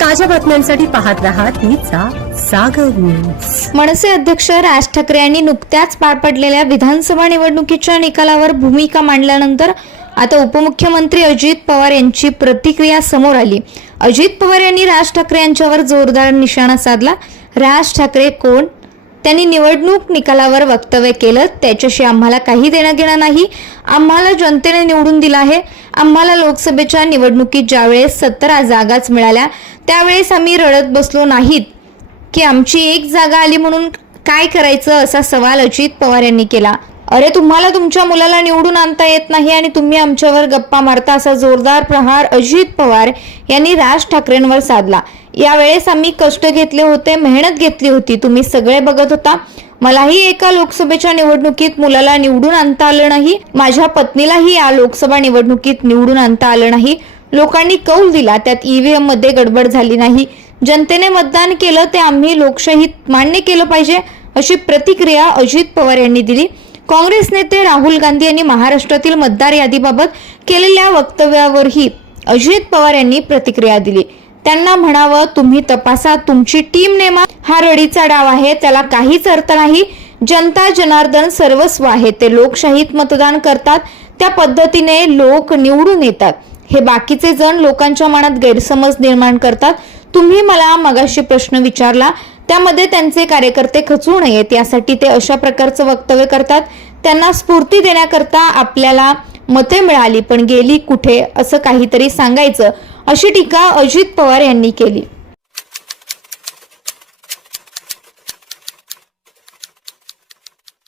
ताज्या बातम्यांसाठी पाहत राहा सागर न्यूज मनसे अध्यक्ष राज ठाकरे यांनी नुकत्याच पार पडलेल्या विधानसभा निवडणुकीच्या निकालावर भूमिका मांडल्यानंतर आता उपमुख्यमंत्री अजित पवार यांची प्रतिक्रिया समोर आली. अजित पवार यांनी राज ठाकरे यांच्यावर जोरदार निशाणा साधला. राज ठाकरे कोण? त्यांनी निवडणूक निकालावर वक्तव्य केलं. त्याच्याशी आम्हाला काही देणं घेणं नाही. आम्हाला जनतेने निवडून दिलं आहे. आम्हाला लोकसभेच्या निवडणुकीत ज्यावेळेस सतरा जागाच मिळाल्या त्यावेळेस आम्ही रडत बसलो नाहीत की आमची एक जागा आली म्हणून काय करायचं असा सवाल अजित पवार यांनी केला. अरे तुम्हाला तुमच्या मुलाला निवडून आणता येत नाही आणि तुम्ही आमच्यावर गप्पा मारता असा जोरदार प्रहार अजित पवार यांनी राज ठाकरेंवर साधला. यावेळेस आम्ही कष्ट घेतले होते मेहनत घेतली होती. तुम्ही सगळे बघत होता. मलाही एका लोकसभेच्या निवडणुकीत मुलाला निवडून आणता आलं नाही. माझ्या पत्नीलाही या लोकसभा निवडणुकीत निवडून आणता आलं नाही. लोकांनी कौल दिला. त्यात ईव्हीएममध्ये गडबड झाली नाही. जनतेने मतदान केलं ते आम्ही लोकशाहीत मान्य केलं पाहिजे अशी प्रतिक्रिया अजित पवार यांनी दिली. काँग्रेस नेते राहुल गांधी यांनी महाराष्ट्रातील मतदार यादीबाबत केलेल्या वक्तव्यावरही अजित पवार यांनी प्रतिक्रिया दिली. त्यांना म्हणावं तुम्ही तपासा तुमची टीम नेमा हा रडीचा डाव आहे त्याला काहीच अर्थ नाही जनता जनार्दन सर्वस्व आहे. ते लोकशाहीत मतदान करतात. त्या पद्धतीने लोक निवडून येतात. हे बाकीचे जण लोकांच्या मनात गैरसमज निर्माण करतात. तुम्ही मला मगाशी प्रश्न विचारला त्यामध्ये त्यांचे कार्यकर्ते खचू नयेत. यासाठी ते अशा प्रकारचं वक्तव्य करतात. त्यांना स्फूर्ती देण्याकरता आपल्याला मते मिळाली पण गेली कुठे असं काहीतरी सांगायचं अशी टीका अजित पवार यांनी केली.